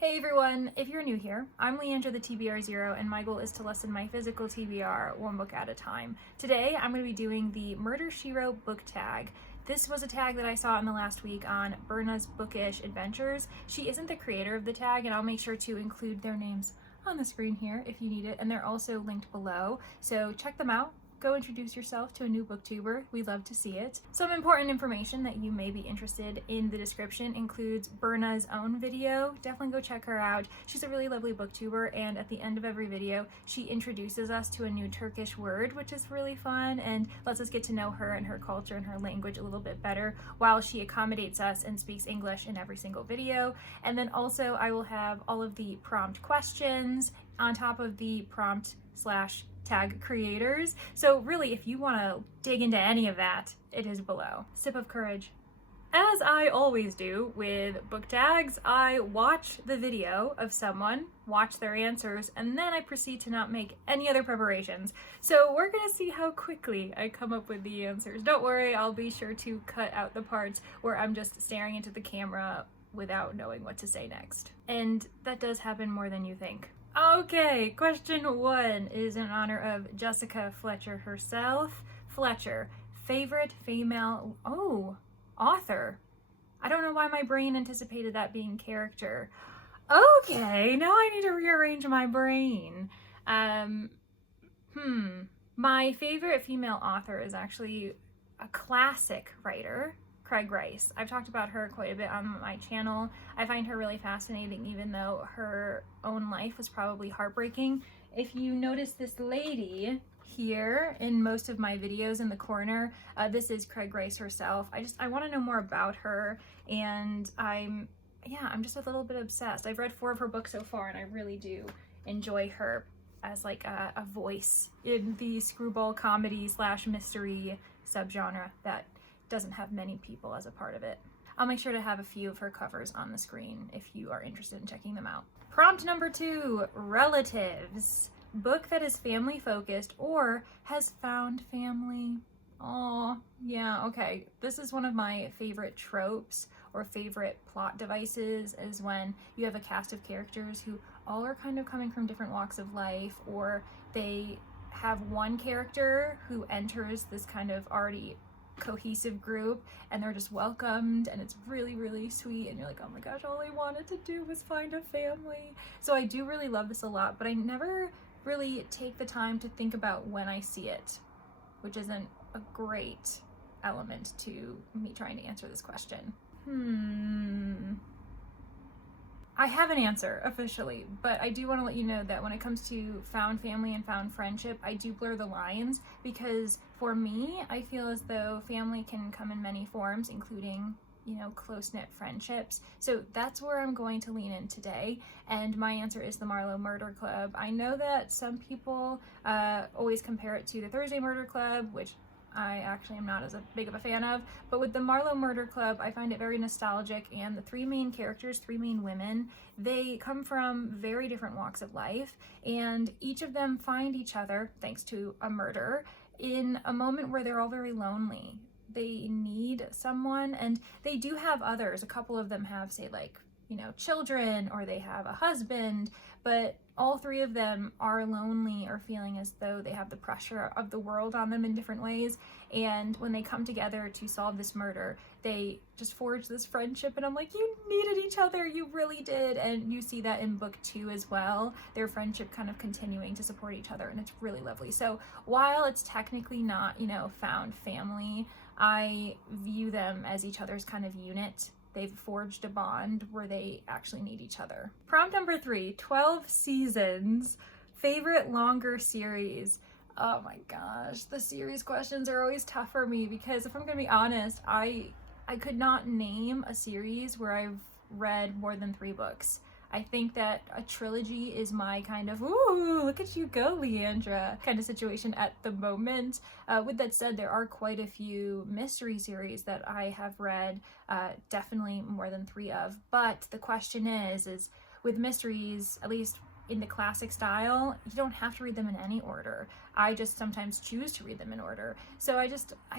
Hey everyone, if you're new here, I'm Leandra the TBR0 and my goal is to lessen my physical TBR one book at a time. Today I'm going to be doing the Murder, She Wrote book tag. This was a tag that I saw in the last week on Berna's Bookish Adventures. She isn't the creator of the tag and I'll make sure to include their names on the screen here if you need it, and they're also linked below, so check them out. Go introduce yourself to a new booktuber. We'd love to see it. Some important information that you may be interested in the description includes Berna's own video. Definitely go check her out. She's a really lovely booktuber, and at the end of every video, she introduces us to a new Turkish word, which is really fun and lets us get to know her and her culture and her language a little bit better while she accommodates us and speaks English in every single video. And then also I will have all of the prompt questions on top of the prompt / tag creators. So really, if you want to dig into any of that, it is below. Sip of courage. As I always do with book tags, I watch the video of someone, watch their answers, and then I proceed to not make any other preparations. So we're gonna see how quickly I come up with the answers. Don't worry, I'll be sure to cut out the parts where I'm just staring into the camera without knowing what to say next. And that does happen more than you think. Okay, question 1 is in honor of Jessica Fletcher herself. Fletcher, favorite female, author. I don't know why my brain anticipated that being character. Okay, now I need to rearrange my brain. My favorite female author is actually a classic writer, Craig Rice. I've talked about her quite a bit on my channel. I find her really fascinating, even though her own life was probably heartbreaking. If you notice this lady here in most of my videos in the corner, this is Craig Rice herself. I want to know more about her, and I'm just a little bit obsessed. I've read 4 of her books so far, and I really do enjoy her as like a voice in the screwball comedy / mystery subgenre that doesn't have many people as a part of it. I'll make sure to have a few of her covers on the screen if you are interested in checking them out. Prompt number 2, relatives. Book that is family focused or has found family. Oh, yeah, okay. This is one of my favorite tropes or favorite plot devices, is when you have a cast of characters who all are kind of coming from different walks of life, or they have one character who enters this kind of already cohesive group and they're just welcomed, and it's really, really sweet, and you're like, oh my gosh, all I wanted to do was find a family. So I do really love this a lot, but I never really take the time to think about when I see it, which isn't a great element to me trying to answer this question. I have an answer officially, but I do want to let you know that when it comes to found family and found friendship, I do blur the lines, because for me, I feel as though family can come in many forms, including, close-knit friendships. So that's where I'm going to lean in today, and my answer is the Marlow Murder Club. I know that some people always compare it to the Thursday Murder Club, which I actually am not as big of a fan of, but with the Marlow Murder Club, I find it very nostalgic, and the 3 main characters, 3 main women, they come from very different walks of life, and each of them find each other, thanks to a murder, in a moment where they're all very lonely. They need someone, and they do have others. A couple of them have, say, children, or they have a husband, but all 3 of them are lonely or feeling as though they have the pressure of the world on them in different ways. And when they come together to solve this murder, they just forge this friendship, and I'm like, you needed each other, you really did. And you see that in book 2 as well, their friendship kind of continuing to support each other, and it's really lovely. So while it's technically not, found family, I view them as each other's kind of unit. They've forged a bond where they actually need each other. Prompt number 3, 12 seasons. Favorite longer series. Oh my gosh, the series questions are always tough for me, because if I'm gonna be honest, I could not name a series where I've read more than 3 books. I think that a trilogy is my kind of, ooh, look at you go, Leandra, kind of situation at the moment. With that said, there are quite a few mystery series that I have read, definitely more than 3 of. But the question is with mysteries, at least in the classic style, you don't have to read them in any order. I just sometimes choose to read them in order. So I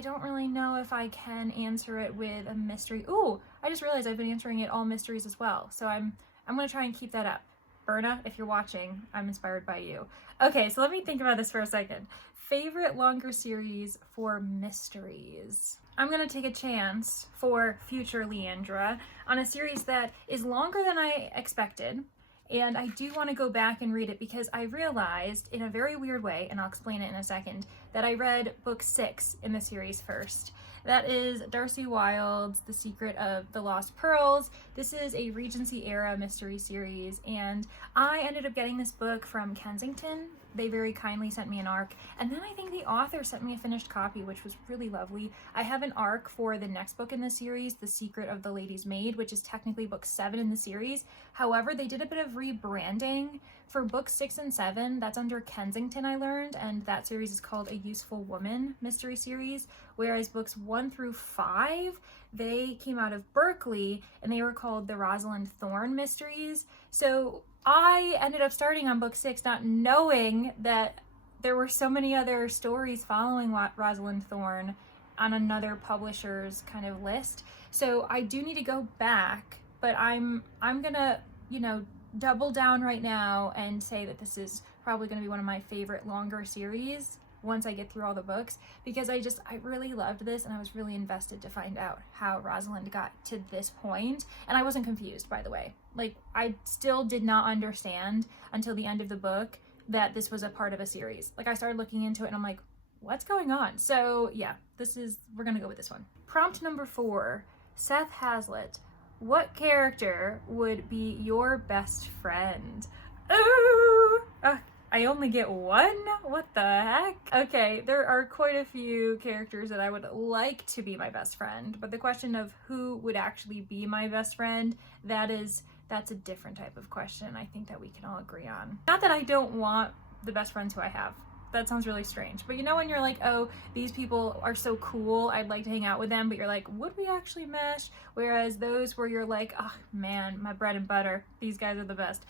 don't really know if I can answer it with a mystery. Ooh, I just realized I've been answering it all mysteries as well. So I'm I'm going to try and keep that up. Berna, if you're watching, I'm inspired by you. Okay, so let me think about this for a second. Favorite longer series for mysteries. I'm going to take a chance for future Leandra on a series that is longer than I expected. And I do want to go back and read it because I realized in a very weird way, and I'll explain it in a second, that I read book 6 in the series first. That is Darcie Wilde's The Secret of the Lost Pearls. This is a Regency era mystery series, and I ended up getting this book from Kensington. They very kindly sent me an ARC, and then I think the author sent me a finished copy, which was really lovely. I have an ARC for the next book in the series, The Secret of the Lady's Maid, which is technically book 7 in the series. However, they did a bit of rebranding for books 6 and 7. That's under Kensington, I learned, and that series is called A Useful Woman mystery series, whereas books 1 through 5, they came out of Berkeley, and they were called the Rosalind Thorne mysteries. So I ended up starting on book 6 not knowing that there were so many other stories following Rosalind Thorne on another publisher's kind of list. So I do need to go back, but I'm gonna, double down right now and say that this is probably gonna be one of my favorite longer series once I get through all the books, because I really loved this, and I was really invested to find out how Rosalind got to this point. And I wasn't confused, by the way. Like, I still did not understand until the end of the book that this was a part of a series. Like, I started looking into it and I'm like, what's going on? So yeah, we're gonna go with this one. Prompt number 4, Seth Hazlett. What character would be your best friend? Ooh! I only get one? What the heck? Okay, there are quite a few characters that I would like to be my best friend, but the question of who would actually be my best friend, that's a different type of question I think that we can all agree on. Not that I don't want the best friends who I have. That sounds really strange. But when you're like, oh, these people are so cool, I'd like to hang out with them, but you're like, would we actually mesh? Whereas those where you're like, oh man, my bread and butter, these guys are the best.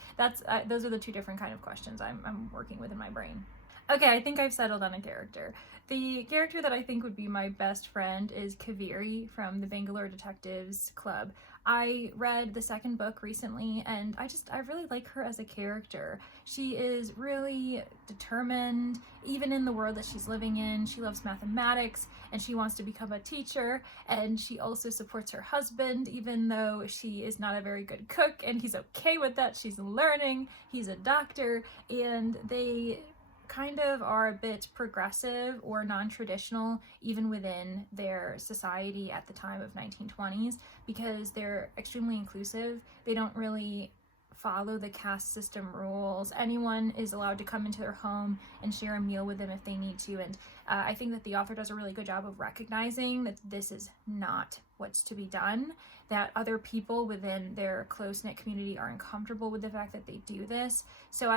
Those are the two different kind of questions I'm working with in my brain. Okay, I think I've settled on a character. The character that I think would be my best friend is Kaveri from the Bangalore Detectives Club. I read the second book recently, and I really like her as a character. She is really determined, even in the world that she's living in. She loves mathematics, and she wants to become a teacher, and she also supports her husband, even though she is not a very good cook, and he's okay with that. She's learning. He's a doctor, and they kind of are a bit progressive or non-traditional even within their society at the time of 1920s, because they're extremely inclusive. They don't really follow the caste system rules. Anyone is allowed to come into their home and share a meal with them if they need to, and I think that the author does a really good job of recognizing that this is not what's to be done, that other people within their close-knit community are uncomfortable with the fact that they do this. So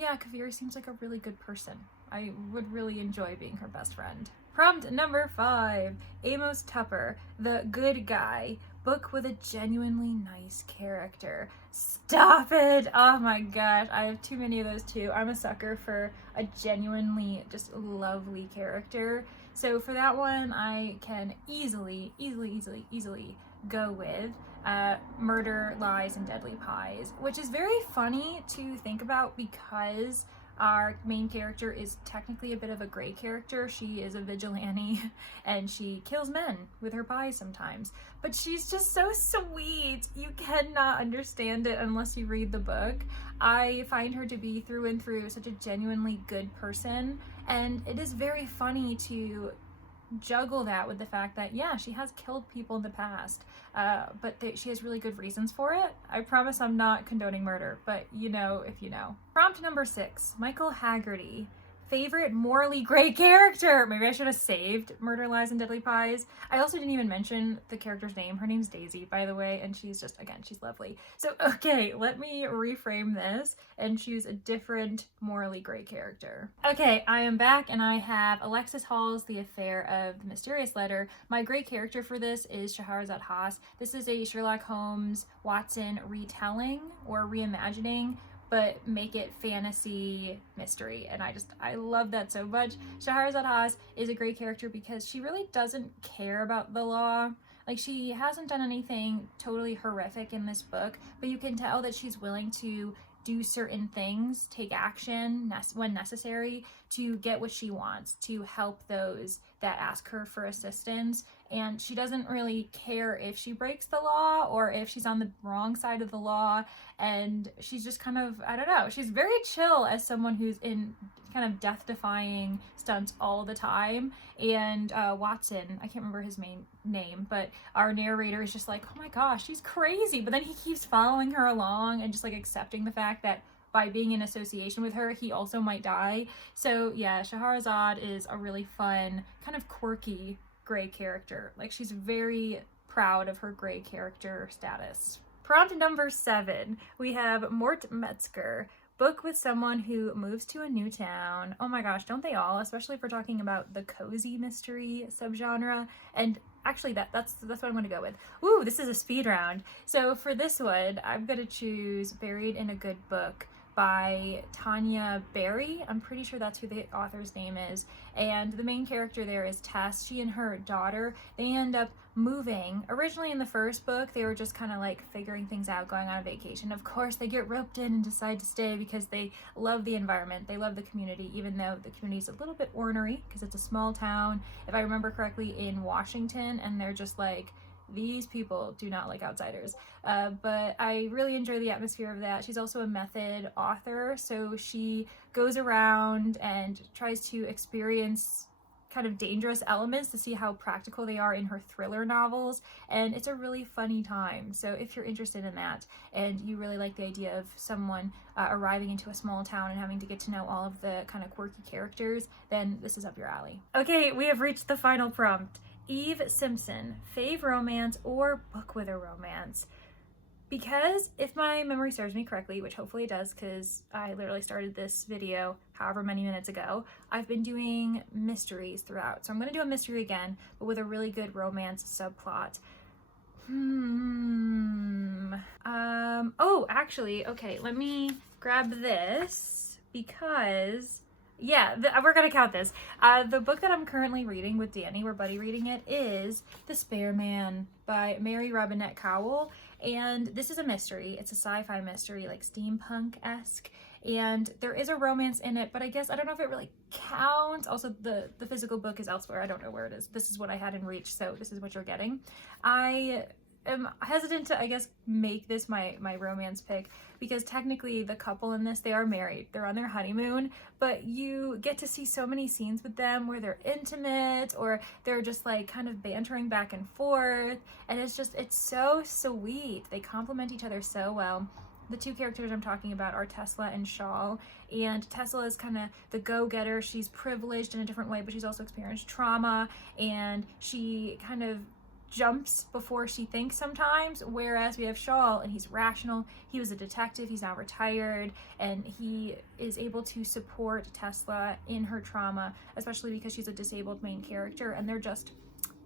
Kaveri seems like a really good person. I would really enjoy being her best friend. Prompt number 5, Amos Tupper, the good guy, book with a genuinely nice character. Stop it! Oh my gosh, I have too many of those too. I'm a sucker for a genuinely just lovely character. So for that one, I can easily go with Murder, Lies, and Deadly Pies, which is very funny to think about because our main character is technically a bit of a gray character. She is a vigilante and she kills men with her pies sometimes, but she's just so sweet. You cannot understand it unless you read the book. I find her to be through and through such a genuinely good person, and it is very funny to juggle that with the fact that she has killed people in the past, but she has really good reasons for it. I promise I'm not condoning murder, but if you know. Prompt number 6, Micheal Haggerty, favorite morally gray character. Maybe I should have saved Murder, Lies, and Deadly Pies. I also didn't even mention the character's name. Her name's Daisy, by the way, and she's she's lovely. So okay, let me reframe this and choose a different morally gray character. Okay, I am back, and I have Alexis Hall's The Affair of the Mysterious Letter. My gray character for this is Scheherazade Haas. This is a Sherlock Holmes Watson retelling or reimagining, but make it fantasy mystery, and I love that so much. Scheherazade Haas is a great character because she really doesn't care about the law. Like, she hasn't done anything totally horrific in this book, but you can tell that she's willing to do certain things, take action when necessary to get what she wants, to help those that ask her for assistance. And she doesn't really care if she breaks the law or if she's on the wrong side of the law. And she's just kind of, I don't know, she's very chill as someone who's in kind of death-defying stunts all the time. And Watson, I can't remember his main name, but our narrator is just like, oh my gosh, she's crazy. But then he keeps following her along and just like accepting the fact that by being in association with her, he also might die. So yeah, Scheherazade is a really fun, kind of quirky gray character. Like, she's very proud of her gray character status. Prompt number 7, we have Mort Metzger. Book with someone who moves to a new town. Oh my gosh, don't they all? Especially if we're talking about the cozy mystery subgenre. And actually, that's what I'm going to go with. Ooh, this is a speed round. So for this one, I'm going to choose Buried in a Good Book by Tanya Berry. I'm pretty sure that's who the author's name is. And the main character there is Tess. She and her daughter, they end up moving. Originally in the first book, they were just kind of like figuring things out, going on a vacation. Of course, they get roped in and decide to stay because they love the environment. They love the community, even though the community is a little bit ornery because it's a small town, if I remember correctly, in Washington, and they're just like, these people do not like outsiders. But I really enjoy the atmosphere of that. She's also a method author, so she goes around and tries to experience kind of dangerous elements to see how practical they are in her thriller novels, and it's a really funny time. So if you're interested in that and you really like the idea of someone arriving into a small town and having to get to know all of the kind of quirky characters, then this is up your alley. Okay, we have reached the final prompt. Eve Simpson, fave romance or book with a romance? Because if my memory serves me correctly, which hopefully it does because I literally started this video however many minutes ago, I've been doing mysteries throughout. So I'm going to do a mystery again, but with a really good romance subplot. Oh, actually, okay, let me grab this because... yeah, we're gonna count this. The book that I'm currently reading with Danny, we're buddy reading it, is The Spare Man by Mary Robinette Kowal. And this is a mystery. It's a sci-fi mystery, like steampunk-esque. And there is a romance in it, but I guess, I don't know if it really counts. Also, the physical book is elsewhere. I don't know where it is. This is what I had in reach, so this is what you're getting. I am hesitant to, I guess, make this my romance pick because technically the couple in this, they are married. They're on their honeymoon, but you get to see so many scenes with them where they're intimate or they're just like kind of bantering back and forth, and it's so sweet. They complement each other so well. The two characters I'm talking about are Tesla and Shawl, and Tesla is kind of the go-getter. She's privileged in a different way, but she's also experienced trauma, and she kind of jumps before she thinks sometimes, whereas we have Shawl, and he's rational. He was a detective, he's now retired, and he is able to support Tesla in her trauma, especially because she's a disabled main character, and they're just,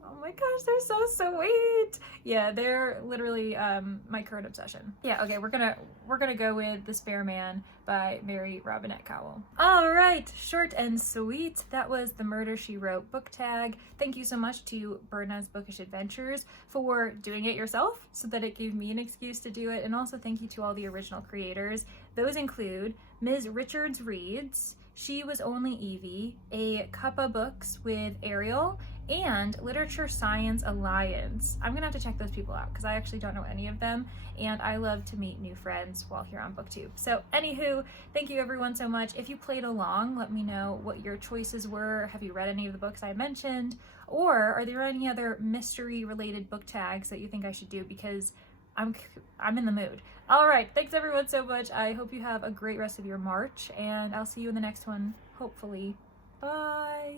oh my gosh, they're so sweet. Yeah, they're literally my current obsession. Yeah, okay, we're gonna go with The Spare Man by Mary Robinette Kowal. All right, short and sweet. That was the Murder, She Wrote book tag. Thank you so much to Berna's Bookish Adventures for doing it yourself so that it gave me an excuse to do it, and also thank you to all the original creators. Those include Ms. Richards Reads, She Was Only Evie, A Cuppa Books with Ariel, and Literature Science Alliance. I'm gonna have to check those people out because I actually don't know any of them, and I love to meet new friends while here on BookTube. So anywho, thank you everyone so much. If you played along, let me know what your choices were. Have you read any of the books I mentioned? Or are there any other mystery related book tags that you think I should do, because I'm in the mood. All right, thanks everyone so much. I hope you have a great rest of your March, and I'll see you in the next one, hopefully. Bye.